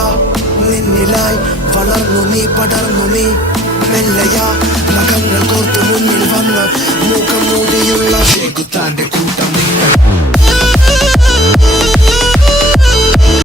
വാ നിന്നിലായി വളർന്നു നീ പടർന്നു നീ മെല്ലയാ നഖങ്ങൾ കോർത്തു